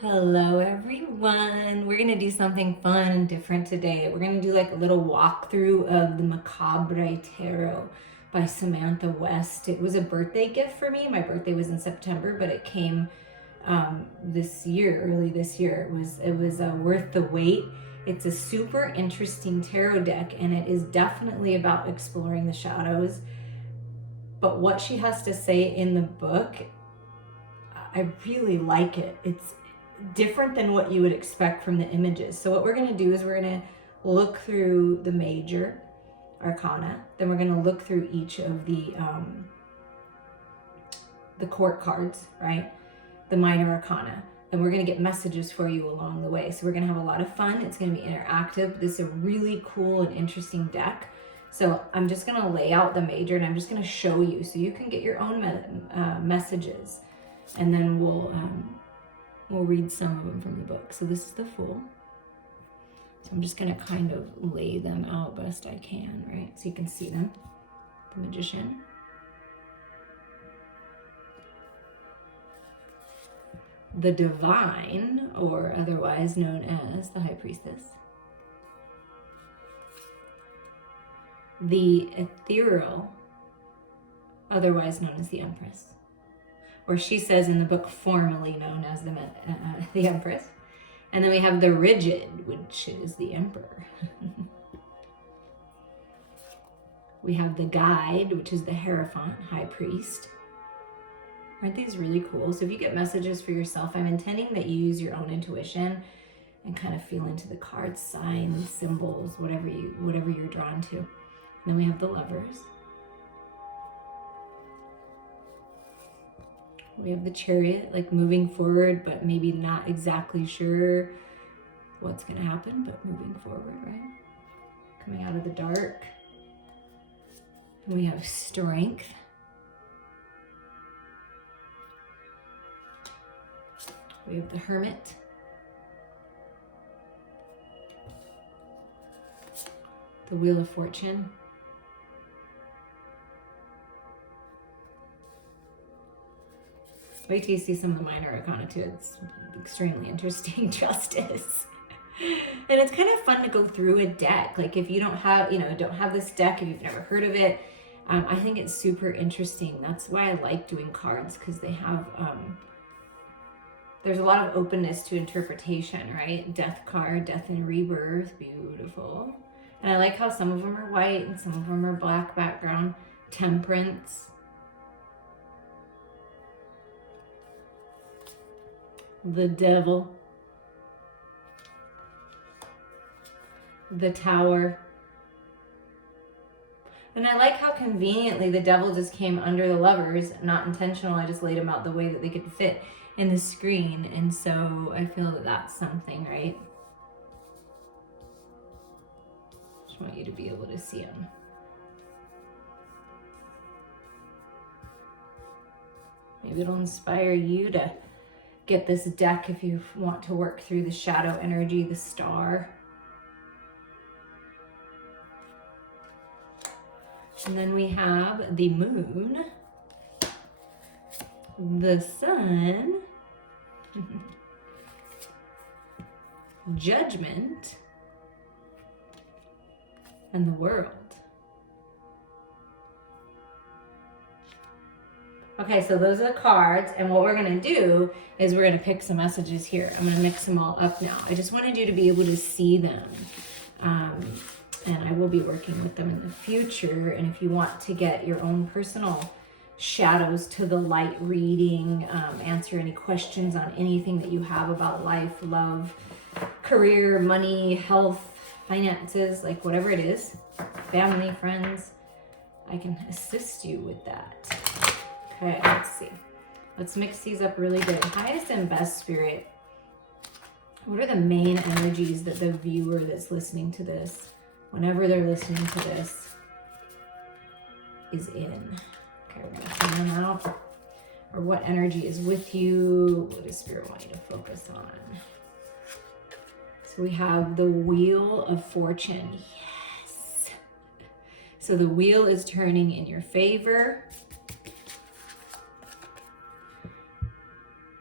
Hello everyone. We're gonna do something fun and different today. We're gonna do like a little walkthrough of the Macabre Tarot by Samantha West. It was a birthday gift for me. My birthday was in September, but it came this year, early this year. It was worth the wait. It's a super interesting tarot deck, and it is definitely about exploring the shadows. But what she has to say in the book, I really like it. It's different than what you would expect from the images. So what we're going to do is we're going to look through the major arcana. Then we're going to look through each of the court cards, right? The minor arcana. And we're going to get messages for you along the way. So we're going to have a lot of fun. It's going to be interactive. This is a really cool and interesting deck. So I'm just going to lay out the major and I'm just going to show you so you can get your own messages. And then we'll read some of them from the book. So this is the Fool. So I'm just going to kind of lay them out best I can, right? So you can see them. The Magician. The Divine, or otherwise known as the High Priestess. The Ethereal, otherwise known as the Empress. Or she says in the book, formerly known as the Empress. And then we have the Rigid, which is the Emperor. We have the Guide, which is the Hierophant, High Priest. Aren't these really cool? So if you get messages for yourself, I'm intending that you use your own intuition and kind of feel into the cards, signs, symbols, whatever you're drawn to. And then we have the Lovers. We have the Chariot, like moving forward, but maybe not exactly sure what's going to happen, but moving forward, right? Coming out of the dark. And we have Strength. We have the Hermit. The Wheel of Fortune. Wait till you see some of the minor arcana too. It's extremely interesting. Justice. And it's kind of fun to go through a deck. Like if you don't have this deck, if you've never heard of it, I think it's super interesting. That's why I like doing cards, because they have, there's a lot of openness to interpretation, right? Death card, Death and Rebirth, beautiful. And I like how some of them are white and some of them are black background. Temperance. The Devil. The Tower. And I like how conveniently the Devil just came under the Lovers, not intentional. I just laid them out the way that they could fit in the screen. And so I feel that that's something, right? Just want you to be able to see them. Maybe it'll inspire you to get this deck if you want to work through the shadow energy, the Star. And then we have the Moon, the Sun, Judgment, and the World. Okay, so those are the cards, and what we're gonna do is we're gonna pick some messages here. I'm gonna mix them all up now. I just wanted you to be able to see them. And I will be working with them in the future. And if you want to get your own personal shadows to the light reading, answer any questions on anything that you have about life, love, career, money, health, finances, like whatever it is, family, friends, I can assist you with that. Okay, let's see. Let's mix these up really good. Highest and best spirit. What are the main energies that the viewer that's listening to this, whenever they're listening to this, is in? Okay, we're gonna send them out. Or what energy is with you? What does Spirit want you to focus on? So we have the Wheel of Fortune. Yes. So the wheel is turning in your favor.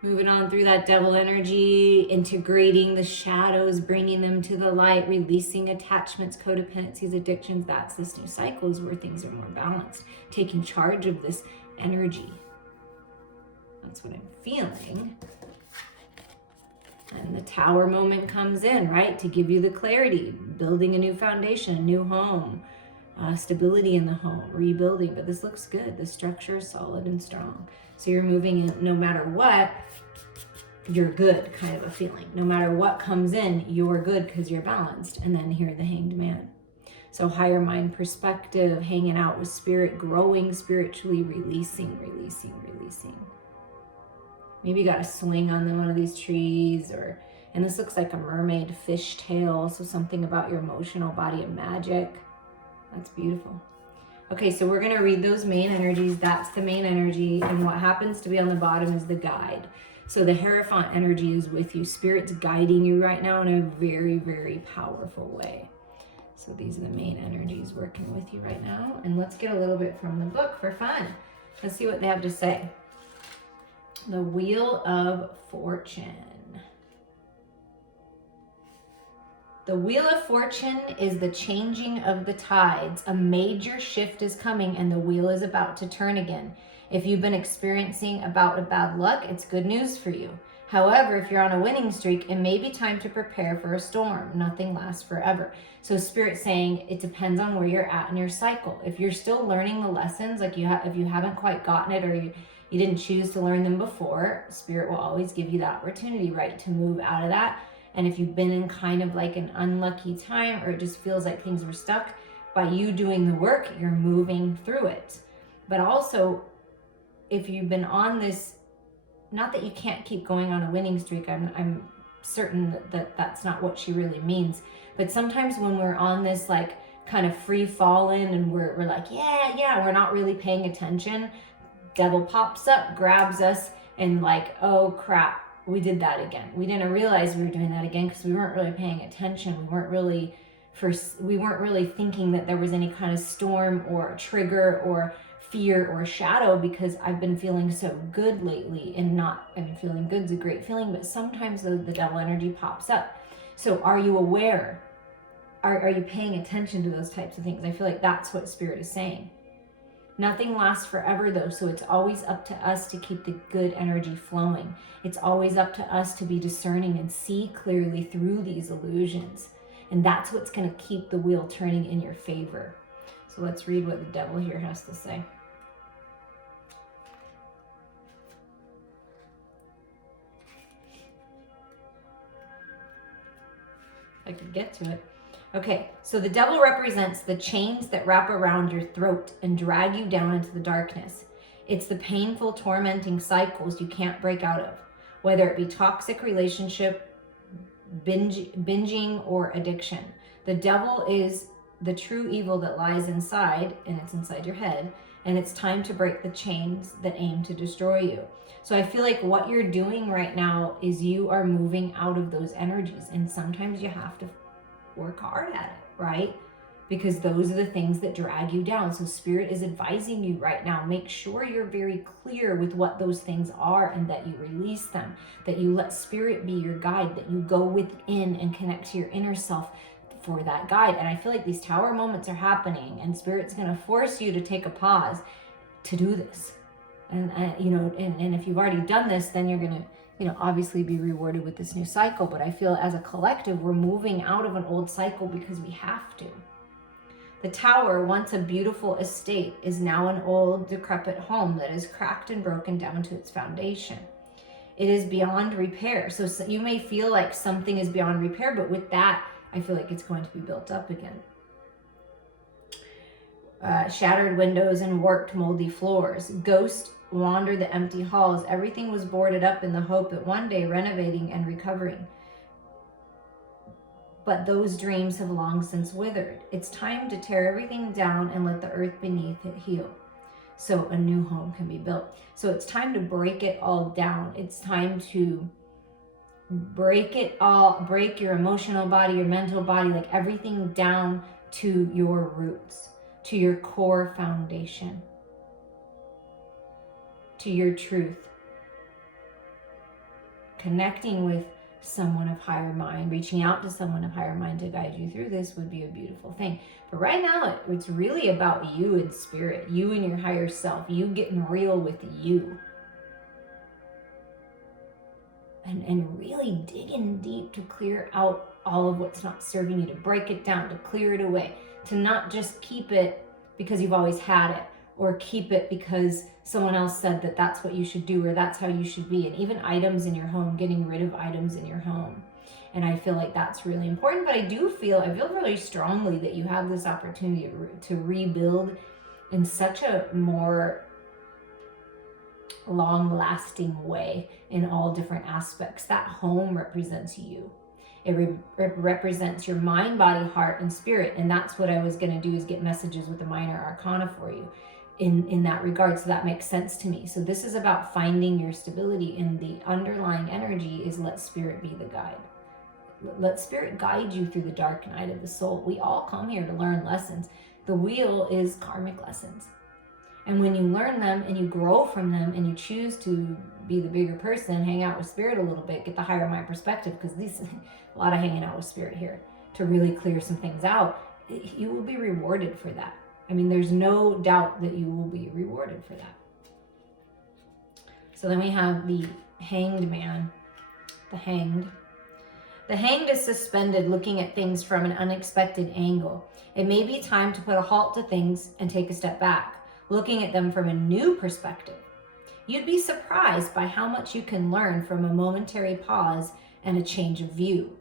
Moving on through that devil energy, integrating the shadows, bringing them to the light, releasing attachments, codependencies, addictions. That's this new cycle, is where things are more balanced. Taking charge of this energy. That's what I'm feeling. And the Tower moment comes in, right? To give you the clarity, building a new foundation, a new home, stability in the home, rebuilding. But this looks good. The structure is solid and strong. So you're moving in no matter what, you're good, kind of a feeling. No matter what comes in, you're good because you're balanced. And then here, the Hanged Man. So higher mind perspective, hanging out with spirit, growing spiritually, releasing. Maybe you got to swing on one of these trees, and this looks like a mermaid fish tail. So something about your emotional body and magic. That's beautiful. Okay, so we're going to read those main energies. That's the main energy. And what happens to be on the bottom is the guide. So the Hierophant energy is with you. Spirit's guiding you right now in a very, very powerful way. So these are the main energies working with you right now. And let's get a little bit from the book for fun. Let's see what they have to say. The Wheel of Fortune. The Wheel of Fortune is the changing of the tides. A major shift is coming and the wheel is about to turn again. If you've been experiencing a bout of bad luck, it's good news for you. However, if you're on a winning streak, it may be time to prepare for a storm. Nothing lasts forever. So Spirit's saying it depends on where you're at in your cycle. If you're still learning the lessons, like if you haven't quite gotten it, or you didn't choose to learn them before, Spirit will always give you the opportunity, right, to move out of that. And if you've been in kind of like an unlucky time, or it just feels like things were stuck, by you doing the work, you're moving through it. But also, if you've been on this, not that you can't keep going on a winning streak, I'm certain that that's not what she really means. But sometimes when we're on this like kind of free falling and we're like, yeah, we're not really paying attention, devil pops up, grabs us, and like, oh crap, we did that again. We didn't realize we were doing that again because we weren't really paying attention. We weren't really thinking that there was any kind of storm or trigger or fear or shadow, because I've been feeling so good lately. Feeling good's a great feeling, but sometimes the devil energy pops up. So are you aware? Are you paying attention to those types of things? I feel like that's what Spirit is saying. Nothing lasts forever though, so it's always up to us to keep the good energy flowing. It's always up to us to be discerning and see clearly through these illusions. And that's what's going to keep the wheel turning in your favor. So let's read what the devil here has to say. I could get to it. Okay, so the devil represents the chains that wrap around your throat and drag you down into the darkness. It's the painful, tormenting cycles you can't break out of, whether it be toxic relationship, binging, or addiction. The devil is the true evil that lies inside, and it's inside your head, and it's time to break the chains that aim to destroy you. So I feel like what you're doing right now is you are moving out of those energies, and sometimes you have to work hard at it, right? Because those are the things that drag you down. So Spirit is advising you right now, make sure you're very clear with what those things are and that you release them, that you let Spirit be your guide, that you go within and connect to your inner self for that guide. And I feel like these Tower moments are happening, and Spirit's going to force you to take a pause to do this. And and if you've already done this, then you're going to obviously be rewarded with this new cycle. But I feel as a collective, we're moving out of an old cycle because we have to. The Tower, once a beautiful estate, is now an old, decrepit home that is cracked and broken down to its foundation. It is beyond repair. So you may feel like something is beyond repair, but with that, I feel like it's going to be built up again. Shattered windows and warped, moldy floors. Ghosts wander the empty halls. Everything was boarded up in the hope that one day renovating and recovering. But those dreams have long since withered. It's time to tear everything down and let the earth beneath it heal, so a new home can be built. So it's time to break it all down. It's time to break it all, break your emotional body, your mental body, like everything down to your roots, to your core foundation, to your truth. connecting with someone of higher mind, reaching out to someone of higher mind to guide you through this would be a beautiful thing. But right now, it's really about you and spirit, you and your higher self, you getting real with you. And really digging deep to clear out all of what's not serving you, to break it down, to clear it away, to not just keep it because you've always had it, or keep it because someone else said that that's what you should do, or that's how you should be. And even items in your home, getting rid of items in your home. And I feel like that's really important. But I feel really strongly that you have this opportunity to rebuild in such a more long-lasting way in all different aspects. That home represents you. It represents your mind, body, heart, and spirit. And that's what I was going to do, is get messages with the minor arcana for you in that regard. So that makes sense to me. So this is about finding your stability, and the underlying energy is let spirit be the guide. Let spirit guide you through the dark night of the soul. We all come here to learn lessons. The wheel is karmic lessons. And when you learn them and you grow from them and you choose to be the bigger person, hang out with spirit a little bit, get the higher mind perspective, because a lot of hanging out with spirit here to really clear some things out, you will be rewarded for that. I mean, there's no doubt that you will be rewarded for that. So then we have the Hanged Man, the Hanged. The Hanged is suspended, looking at things from an unexpected angle. It may be time to put a halt to things and take a step back, looking at them from a new perspective. You'd be surprised by how much you can learn from a momentary pause and a change of view.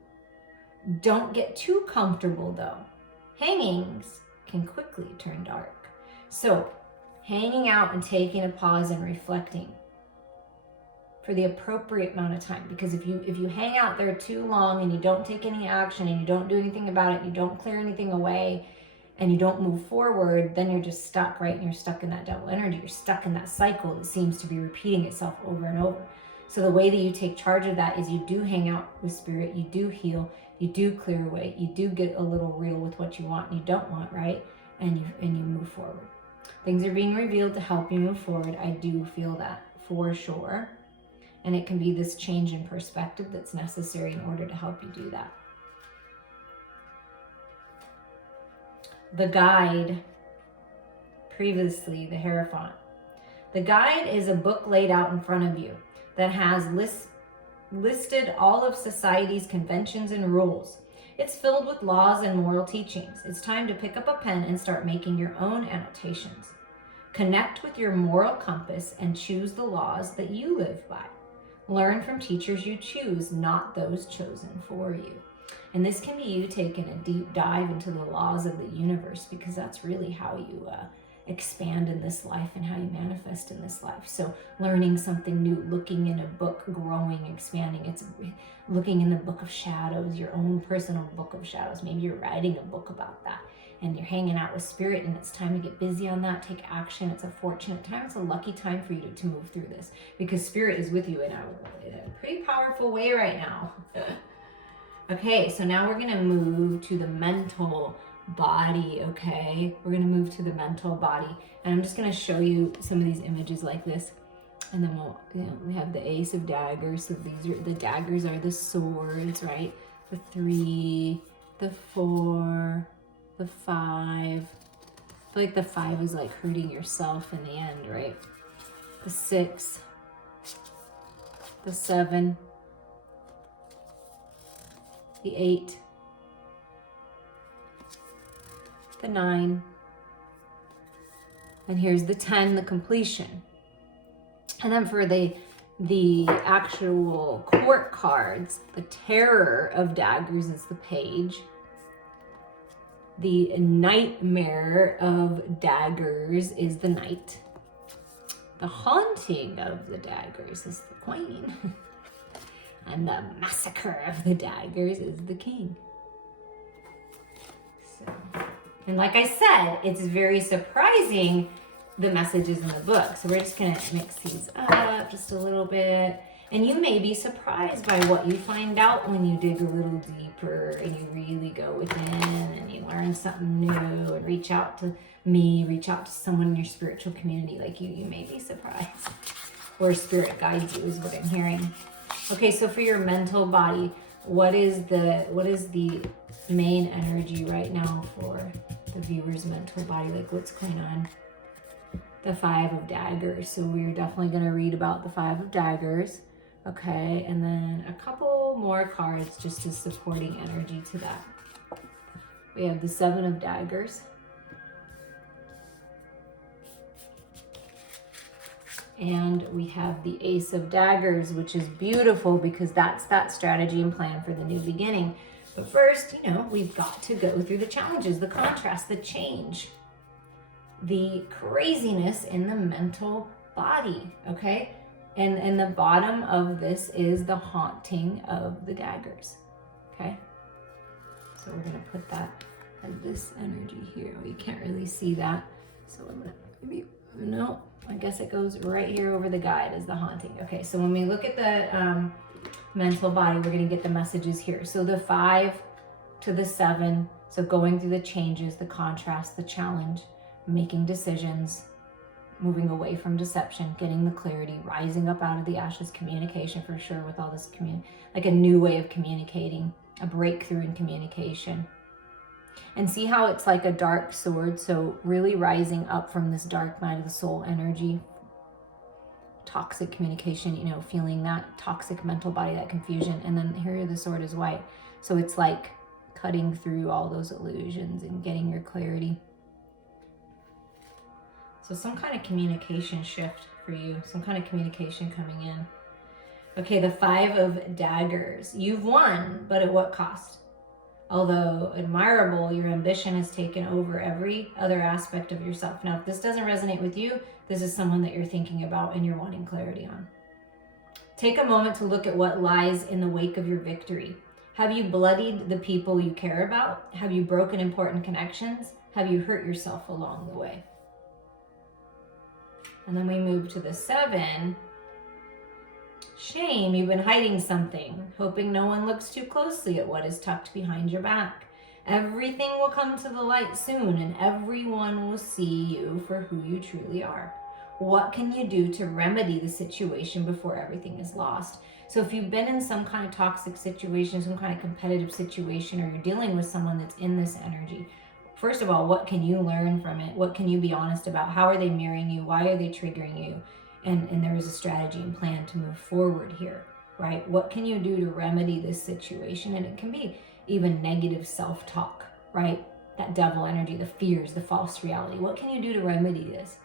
Don't get too comfortable though. Hangings can quickly turn dark. So, hanging out and taking a pause and reflecting for the appropriate amount of time. Because if you hang out there too long and you don't take any action and you don't do anything about it, you don't clear anything away, and you don't move forward, then you're just stuck, right? And you're stuck in that double energy. You're stuck in that cycle that seems to be repeating itself over and over. So the way that you take charge of that is you do hang out with spirit, you do heal, you do clear away, you do get a little real with what you want and you don't want, right? And you move forward. Things are being revealed to help you move forward. I do feel that for sure. And it can be this change in perspective that's necessary in order to help you do that. The Guide, previously the Hierophant. The Guide is a book laid out in front of you that has listed all of society's conventions and rules. It's filled with laws and moral teachings. It's time to pick up a pen and start making your own annotations. Connect with your moral compass and choose the laws that you live by. Learn from teachers you choose, not those chosen for you. And this can be you taking a deep dive into the laws of the universe, because that's really how you expand in this life and how you manifest in this life. So learning something new, looking in a book, growing, expanding. It's looking in the book of shadows, your own personal book of shadows. Maybe you're writing a book about that and you're hanging out with spirit, and it's time to get busy on that, take action. It's a fortunate time. It's a lucky time for you to move through this, because spirit is with you in a pretty powerful way right now. Okay, so now we're gonna move to the mental body, okay? We're gonna move to the mental body, and I'm just gonna show you some of these images like this, and then we have the Ace of Daggers. So these are the daggers, are the swords, right? The 3, the 4, the 5. I feel like the 5 is like hurting yourself in the end, right? The 6, the 7, the 8, the 9, and here's the 10, the completion. And then for the actual court cards, the Terror of Daggers is the page. The Nightmare of Daggers is the Knight. The Haunting of the Daggers is the Queen. And the Massacre of the Daggers is the King. So, and like I said, it's very surprising, the messages in the book. So we're just gonna mix these up just a little bit. And you may be surprised by what you find out when you dig a little deeper and you really go within and you learn something new and reach out to me, reach out to someone in your spiritual community. Like you may be surprised. Or spirit guides you is what I'm hearing. Okay, so for your mental body, what is the main energy right now for the viewer's mental body? Like what's going on? The Five of Daggers. So we're definitely going to read about the Five of Daggers. Okay, and then a couple more cards just as supporting energy to that. We have the Seven of Daggers. And we have the Ace of Daggers, which is beautiful because that's that strategy and plan for the new beginning. But first, you know, we've got to go through the challenges, the contrast, the change, the craziness in the mental body, okay? And the bottom of this is the haunting of the daggers, okay? So we're gonna put that as this energy here. You can't really see that. So I'm gonna maybe, no, I guess it goes right here over the guide as the haunting. Okay, so when we look at the mental body, we're gonna get the messages here. So the 5 to the 7, so going through the changes, the contrast, the challenge, making decisions, moving away from deception, getting the clarity, rising up out of the ashes, communication for sure with all this like a new way of communicating, a breakthrough in communication. And see how it's like a dark sword, so really rising up from this dark night of the soul energy, toxic communication, you know, feeling that toxic mental body, that confusion, and then here the sword is white. So it's like cutting through all those illusions and getting your clarity. So some kind of communication shift for you, some kind of communication coming in. Okay, the 5 of Daggers. You've won, but at what cost? Although admirable, your ambition has taken over every other aspect of yourself. Now, if this doesn't resonate with you, this is someone that you're thinking about and you're wanting clarity on. Take a moment to look at what lies in the wake of your victory. Have you bloodied the people you care about? Have you broken important connections? Have you hurt yourself along the way? And then we move to the 7. Shame, you've been hiding something, hoping no one looks too closely at what is tucked behind your back. Everything will come to the light soon, and everyone will see you for who you truly are. What can you do to remedy the situation before everything is lost? So if you've been in some kind of toxic situation, some kind of competitive situation, or you're dealing with someone that's in this energy, first of all, what can you learn from it? What can you be honest about? How are they mirroring you? Why are they triggering you? And there is a strategy and plan to move forward here, right? What can you do to remedy this situation? And it can be even negative self-talk, right? That devil energy, the fears, the false reality. What can you do to remedy this,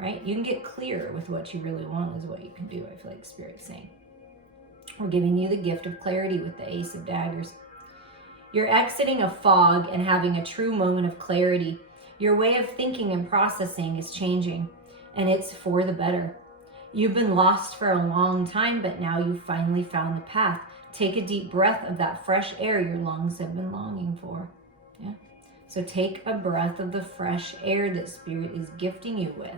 right? You can get clear with what you really want is what you can do, I feel like Spirit's saying. We're giving you the gift of clarity with the Ace of Daggers. You're exiting a fog and having a true moment of clarity. Your way of thinking and processing is changing, and it's for the better. You've been lost for a long time, but now you've finally found the path. Take a deep breath of that fresh air your lungs have been longing for. Yeah. So take a breath of the fresh air that Spirit is gifting you with.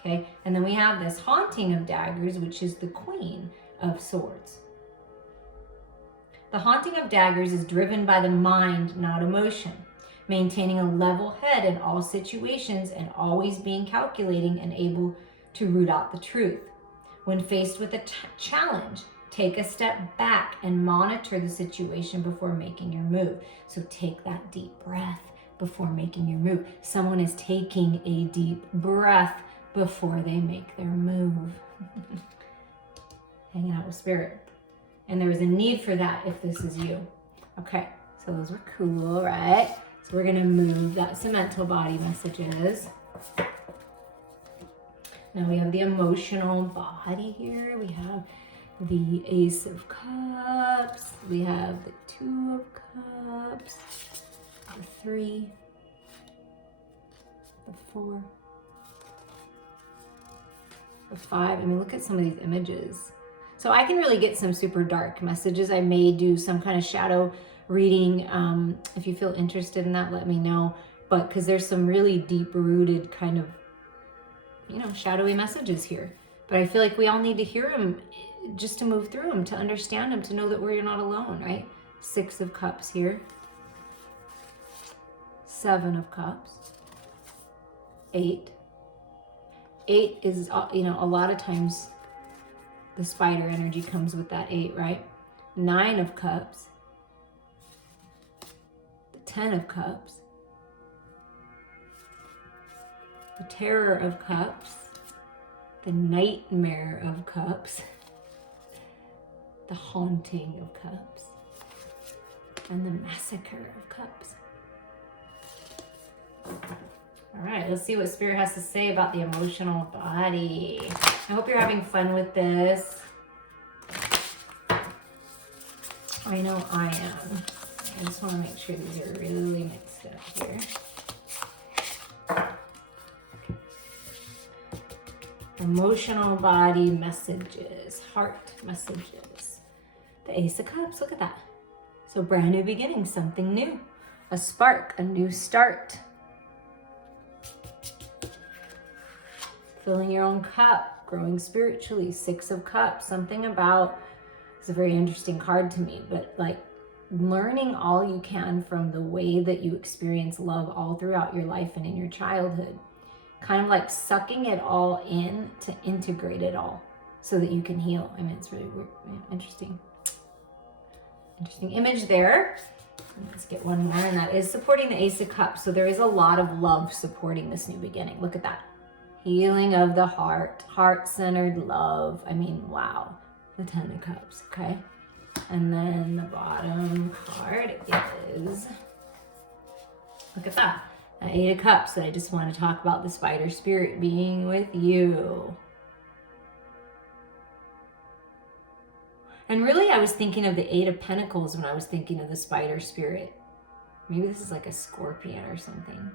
Okay. And then we have this haunting of daggers, which is the Queen of Swords. The haunting of daggers is driven by the mind, not emotion. Maintaining a level head in all situations and always being calculating and able to root out the truth. When faced with a challenge, take a step back and monitor the situation before making your move. So take that deep breath before making your move. Someone is taking a deep breath before they make their move. Hanging out with Spirit. And there is a need for that if this is you. Okay, so those were cool, right? So we're gonna move. That's the mental body messages. Now we have the emotional body here. We have the Ace of Cups. We have the 2 of Cups. The 3. The 4. The 5. I mean, look at some of these images. So I can really get some super dark messages. I may do some kind of shadow reading. If you feel interested in that, let me know. But because there's some really deep-rooted kind of, you know, shadowy messages here. But I feel like we all need to hear them just to move through them, to understand them, to know that we're not alone, right? 6 of Cups here. 7 of Cups. 8. 8 is, you know, a lot of times the spider energy comes with that 8, right? 9 of Cups, the 10 of Cups, the Terror of Cups, the Nightmare of Cups, the Haunting of Cups, and the Massacre of Cups. All right, let's see what Spirit has to say about the emotional body. I hope you're having fun with this. I know I am. I just want to make sure these are really mixed up here. Emotional body messages, heart messages. The Ace of Cups, look at that. So brand new beginning, something new. A spark, a new start. Filling your own cup, growing spiritually, 6 of Cups. Something about, it's a very interesting card to me, but like learning all you can from the way that you experience love all throughout your life and in your childhood. Kind of like sucking it all in to integrate it all so that you can heal. I mean, it's really weird, interesting. Interesting image there. Let's get one more, and that is supporting the Ace of Cups. So there is a lot of love supporting this new beginning. Look at that. Healing of the heart, heart-centered love. I mean, wow. The 10 of Cups, okay? And then the bottom card is, look at that. The 8 of Cups, that I just want to talk about the spider spirit being with you. And really, I was thinking of the 8 of Pentacles when I was thinking of the spider spirit. Maybe this is like a scorpion or something.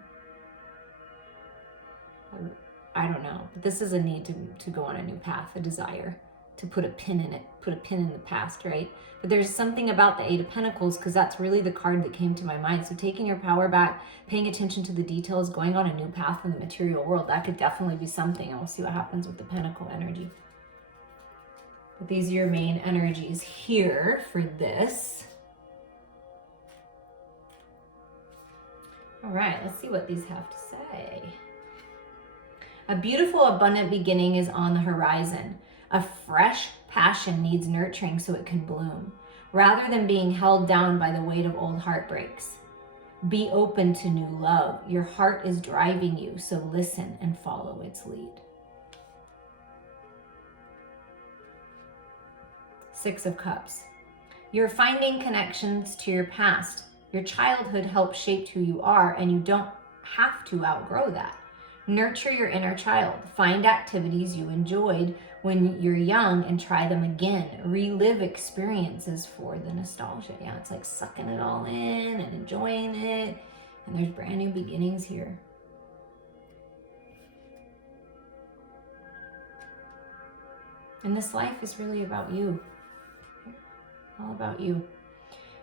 I don't know. But this is a need to go on a new path, a desire to put a pin in it, put a pin in the past, right? But there's something about the 8 of Pentacles, because that's really the card that came to my mind. So taking your power back, paying attention to the details, going on a new path in the material world, that could definitely be something. And we'll see what happens with the Pentacle energy. But these are your main energies here for this. All right, let's see what these have to say. A beautiful, abundant beginning is on the horizon. A fresh passion needs nurturing so it can bloom, rather than being held down by the weight of old heartbreaks. Be open to new love. Your heart is driving you, so listen and follow its lead. 6 of Cups. You're finding connections to your past. Your childhood helped shape who you are, and you don't have to outgrow that. Nurture your inner child. Find activities you enjoyed when you're young and try them again. Relive experiences for the nostalgia. Yeah, it's like sucking it all in and enjoying it. And there's brand new beginnings here. And this life is really about you. All about you.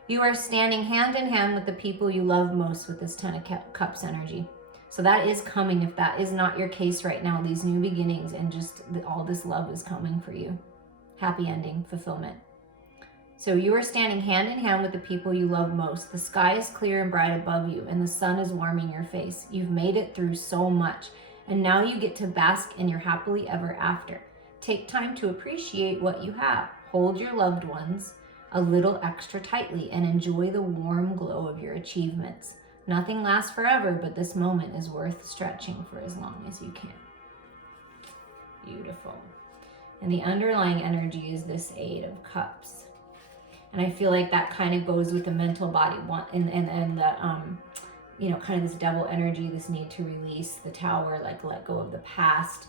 You are standing hand in hand with the people you love most with this 10 of Cups energy. So that is coming. If that is not your case right now, these new beginnings and just all this love is coming for you. Happy ending, fulfillment. So you are standing hand in hand with the people you love most. The sky is clear and bright above you, and the sun is warming your face. You've made it through so much, and now you get to bask in your happily ever after. Take time to appreciate what you have. Hold your loved ones a little extra tightly and enjoy the warm glow of your achievements. Nothing lasts forever, but this moment is worth stretching for as long as you can. Beautiful. And the underlying energy is this 8 of Cups. And I feel like that kind of goes with the mental body and the, kind of this devil energy, this need to release the Tower, like let go of the past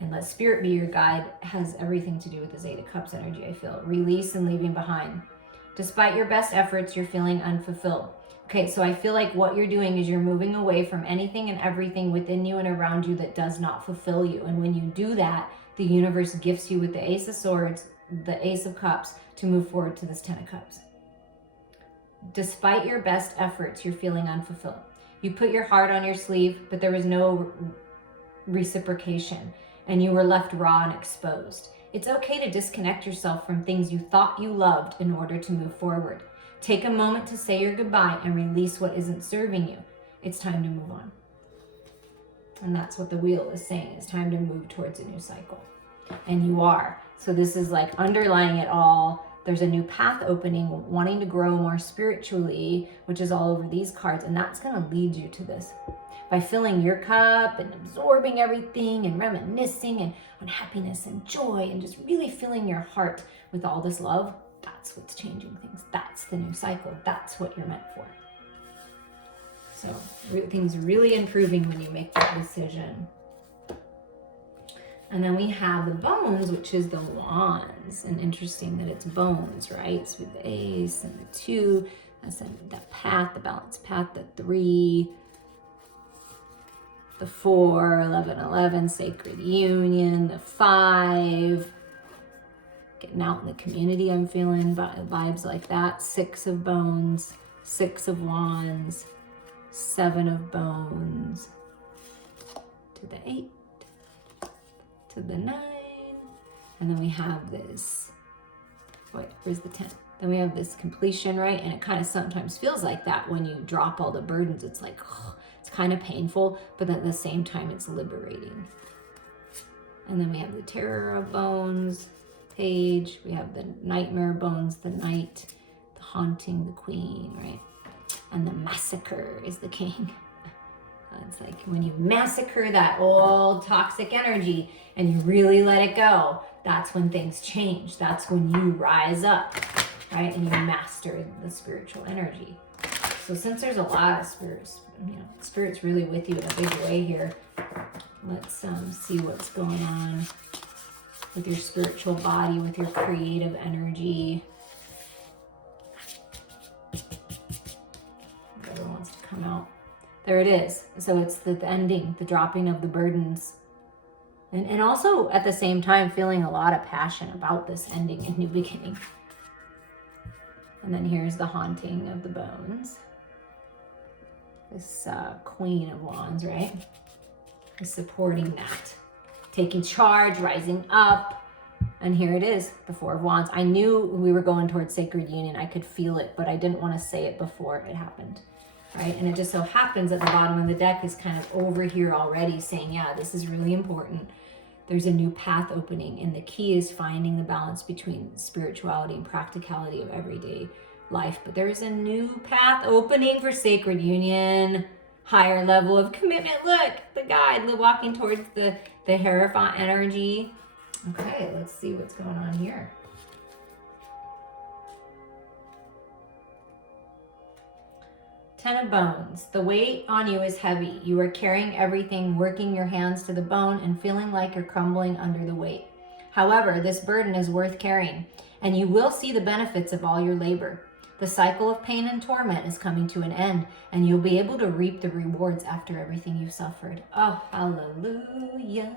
and let spirit be your guide, has everything to do with this 8 of Cups energy, I feel. Release and leaving behind. Despite your best efforts, you're feeling unfulfilled. Okay, so I feel like what you're doing is you're moving away from anything and everything within you and around you that does not fulfill you. And when you do that, the universe gifts you with the Ace of Swords, the Ace of Cups, to move forward to this 10 of Cups. Despite your best efforts, you're feeling unfulfilled. You put your heart on your sleeve, but there was no reciprocation, and you were left raw and exposed. It's okay to disconnect yourself from things you thought you loved in order to move forward. Take a moment to say your goodbye and release what isn't serving you. It's time to move on. And that's what the wheel is saying. It's time to move towards a new cycle. And you are. So this is like underlying it all. There's a new path opening, wanting to grow more spiritually, which is all over these cards. And that's going to lead you to this. By filling your cup and absorbing everything and reminiscing and on happiness and joy and just really filling your heart with all this love, that's what's changing things. That's the new cycle. That's what you're meant for. So things really improving when you make that decision. And then we have the bones, which is the wands. And interesting that it's bones, right? So with the ace and the 2, that's that path, the balanced path, the 3, the 4, 11, 11, sacred union, the 5, getting out in the community, I'm feeling vibes like that. 6 of bones, 6 of wands, 7 of bones, to the 8, to the 9, and then we have this, wait, where's the 10? Then we have this completion, right? And it kind of sometimes feels like that when you drop all the burdens. It's like, oh, it's kind of painful, but at the same time, it's liberating. And then we have the Terror of Bones page. We have the Nightmare Bones, the Knight, the Haunting, the Queen, right? And the Massacre is the King. It's like when you massacre that old toxic energy and you really let it go, that's when things change. That's when you rise up, right? And you master the spiritual energy. So since there's a lot of spirits, spirit's really with you in a big way here. Let's see what's going on with your spiritual body, with your creative energy. Whatever wants to come out. There it is. So it's the ending, the dropping of the burdens. And also at the same time feeling a lot of passion about this ending and new beginning. And then here's the Haunting of the Bones. This Queen of Wands, right? Is supporting that. Taking charge, rising up. And here it is, the 4 of Wands. I knew we were going towards sacred union. I could feel it, but I didn't want to say it before it happened. Right? And it just so happens that the bottom of the deck is kind of over here already saying, yeah, this is really important. There's a new path opening, and the key is finding the balance between spirituality and practicality of everyday life. But there's a new path opening for sacred union, higher level of commitment. Look, the guide walking towards the Hierophant energy. Okay, let's see what's going on here. Ten of Bones. The weight on you is heavy. You are carrying everything, working your hands to the bone and feeling like you're crumbling under the weight. However, this burden is worth carrying, and you will see the benefits of all your labor. The cycle of pain and torment is coming to an end, and you'll be able to reap the rewards after everything you've suffered. Oh, hallelujah.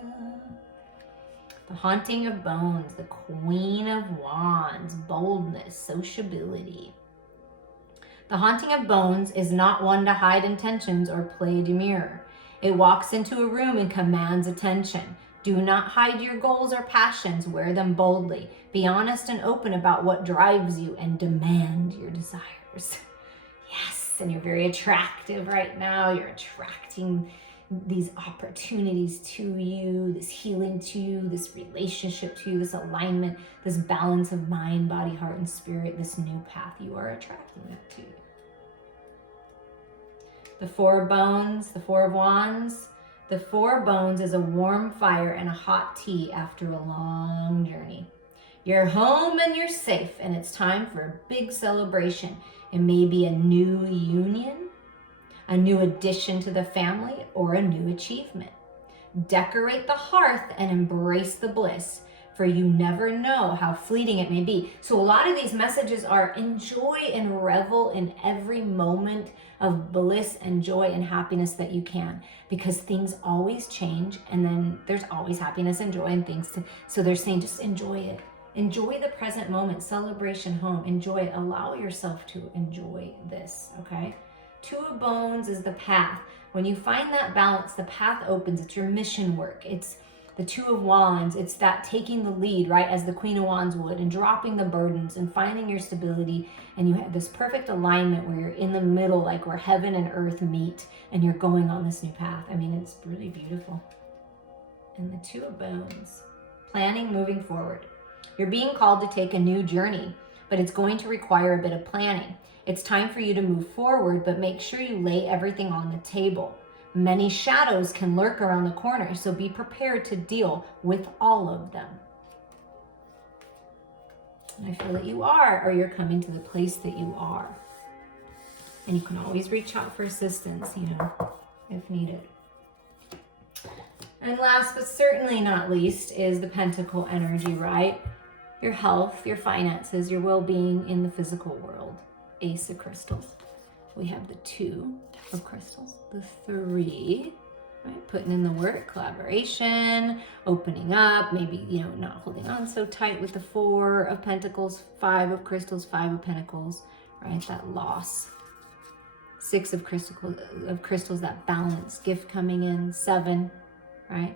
The Haunting of Bones, the Queen of Wands, boldness, sociability. The Haunting of Bones is not one to hide intentions or play demure. It walks into a room and commands attention. Do not hide your goals or passions. Wear them boldly. Be honest and open about what drives you and demand your desires. Yes, and you're very attractive right now. You're attracting these opportunities to you, this healing to you, this relationship to you, this alignment, this balance of mind, body, heart, and spirit, this new path. You are attracting that to you. The 4 of Bones, the 4 of Wands. The 4 of Bones is a warm fire and a hot tea after a long journey. You're home and you're safe, and it's time for a big celebration. It may be a new union, a new addition to the family, or a new achievement. Decorate the hearth and embrace the bliss, for you never know how fleeting it may be. So a lot of these messages are enjoy and revel in every moment of bliss and joy and happiness that you can, because things always change, and then there's always happiness and joy and things to, so they're saying just enjoy it. Enjoy the present moment, celebration home, enjoy it. Allow yourself to enjoy this, okay? 2 of Bones is the path. When you find that balance, the path opens. It's your mission work. It's the 2 of Wands. It's that taking the lead, right, as the Queen of Wands would, and dropping the burdens and finding your stability. And you have this perfect alignment where you're in the middle, like where heaven and earth meet, and you're going on this new path. I mean, it's really beautiful. And the 2 of Bones, planning moving forward. You're being called to take a new journey, but it's going to require a bit of planning. It's time for you to move forward, but make sure you lay everything on the table. Many shadows can lurk around the corner, so be prepared to deal with all of them. And I feel that you are, or you're coming to the place that you are. And you can always reach out for assistance, if needed. And last but certainly not least is the Pentacle energy, right? Your health, your finances, your well-being in the physical world. Ace of crystals. We have the 2 of crystals, the 3, right? Putting in the work, collaboration, opening up, maybe, not holding on so tight with the 4 of pentacles, 5 of crystals, 5 of pentacles, right? That loss. 6 of crystals, that balance, gift coming in, 7, right?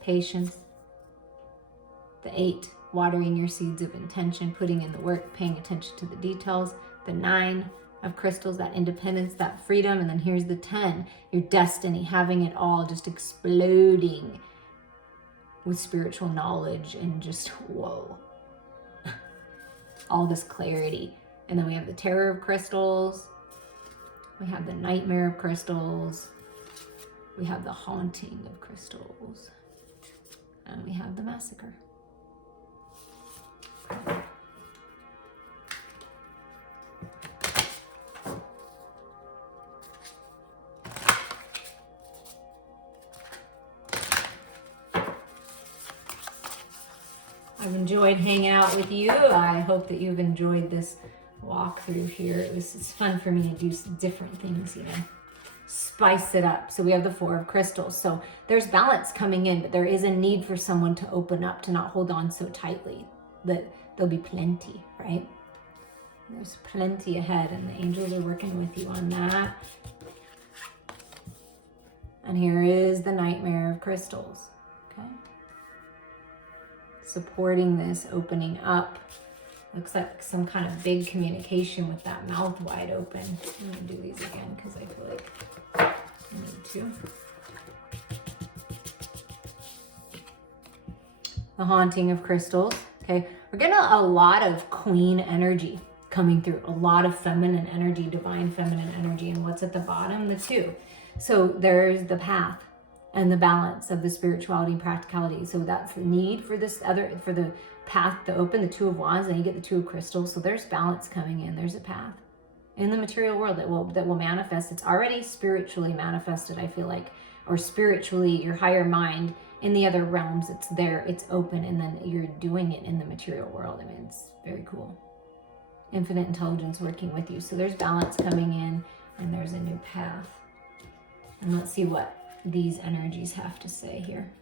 Patience. The 8, watering your seeds of intention, putting in the work, paying attention to the details. The 9 of crystals, that independence, that freedom. And then here's the 10, your destiny, having it all, just exploding with spiritual knowledge and just, whoa, all this clarity. And then we have the Terror of crystals. We have the Nightmare of crystals. We have the Haunting of crystals. And we have the Massacre. I've enjoyed hanging out with you. I hope that you've enjoyed this walkthrough here. It's fun for me to do some different things, spice it up. So we have the 4 of crystals. So there's balance coming in, but there is a need for someone to open up, to not hold on so tightly. That there'll be plenty, right? There's plenty ahead, and the angels are working with you on that. And here is the Nightmare of crystals, okay? Supporting this, opening up. Looks like some kind of big communication with that mouth wide open. I'm gonna do these again because I feel like I need to. The Haunting of crystals. Okay, we're getting a lot of queen energy coming through, a lot of feminine energy, divine feminine energy. And what's at the bottom? The 2. So there's the path and the balance of the spirituality and practicality. So that's the need for this for the path to open, the 2 of wands, and you get the 2 of crystals. So there's balance coming in. There's a path in the material world that will manifest. It's already spiritually manifested, I feel like, or spiritually, your higher mind. In the other realms, it's there, it's open, and then you're doing it in the material world. I mean, it's very cool. Infinite intelligence working with you. So there's balance coming in, and there's a new path. And let's see what these energies have to say here.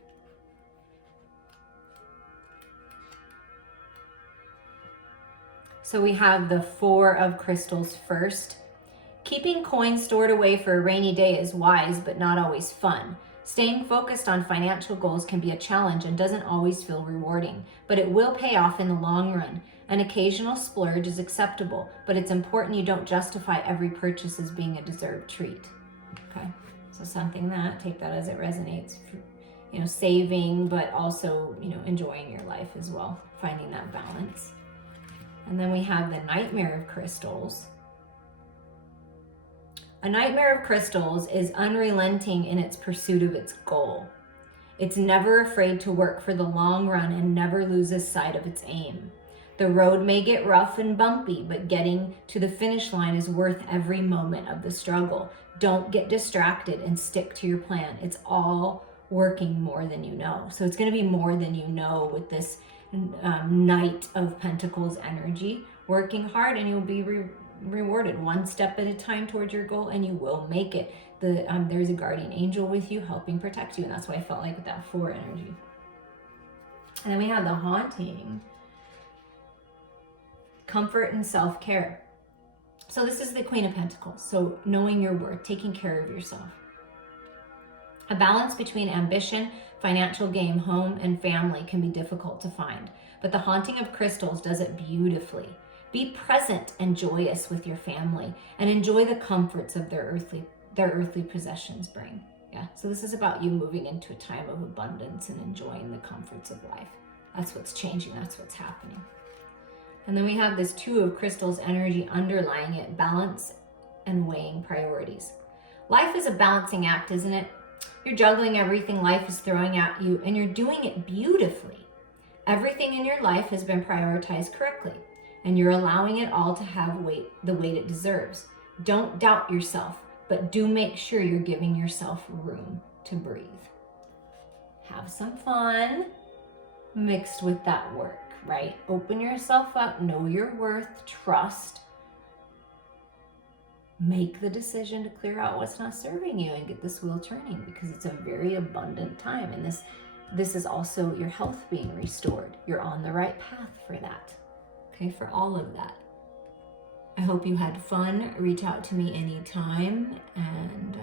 So we have the 4 of crystals first. Keeping coins stored away for a rainy day is wise, but not always fun. Staying focused on financial goals can be a challenge and doesn't always feel rewarding, but it will pay off in the long run. An occasional splurge is acceptable, but it's important you don't justify every purchase as being a deserved treat. Okay, so something that, take that as it resonates, saving, but also, enjoying your life as well, finding that balance. And then we have the Nightmare of crystals. A Nightmare of crystals is unrelenting in its pursuit of its goal. It's never afraid to work for the long run and never loses sight of its aim. The road may get rough and bumpy, but getting to the finish line is worth every moment of the struggle. Don't get distracted and stick to your plan. It's all working more than you know. So it's going to be more than you know with this Knight of Pentacles energy. Working hard and you'll be rewarded one step at a time towards your goal, and you will make it. There's a guardian angel with you helping protect you, and that's why I felt like with that 4 energy. And then we have the Haunting. Comfort and self-care. So this is the Queen of Pentacles. So knowing your worth, taking care of yourself. A balance between ambition, financial gain, home, and family can be difficult to find, but the Haunting of crystals does it beautifully. Be present and joyous with your family and enjoy the comforts of their earthly possessions bring. Yeah, so this is about you moving into a time of abundance and enjoying the comforts of life. That's what's changing. That's what's happening. And then we have this Two of Crystals energy underlying it, balance and weighing priorities. Life is a balancing act, isn't it? You're juggling everything life is throwing at you, and you're doing it beautifully. Everything in your life has been prioritized correctly, and you're allowing it all to have the weight it deserves. Don't doubt yourself, but do make sure you're giving yourself room to breathe. Have some fun mixed with that work, right? Open yourself up, know your worth, trust. Make the decision to clear out what's not serving you and get this wheel turning, because it's a very abundant time. And this is also your health being restored. You're on the right path for that. Okay, for all of that. I hope you had fun. Reach out to me anytime, and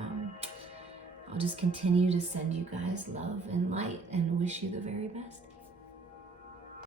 I'll just continue to send you guys love and light and wish you the very best.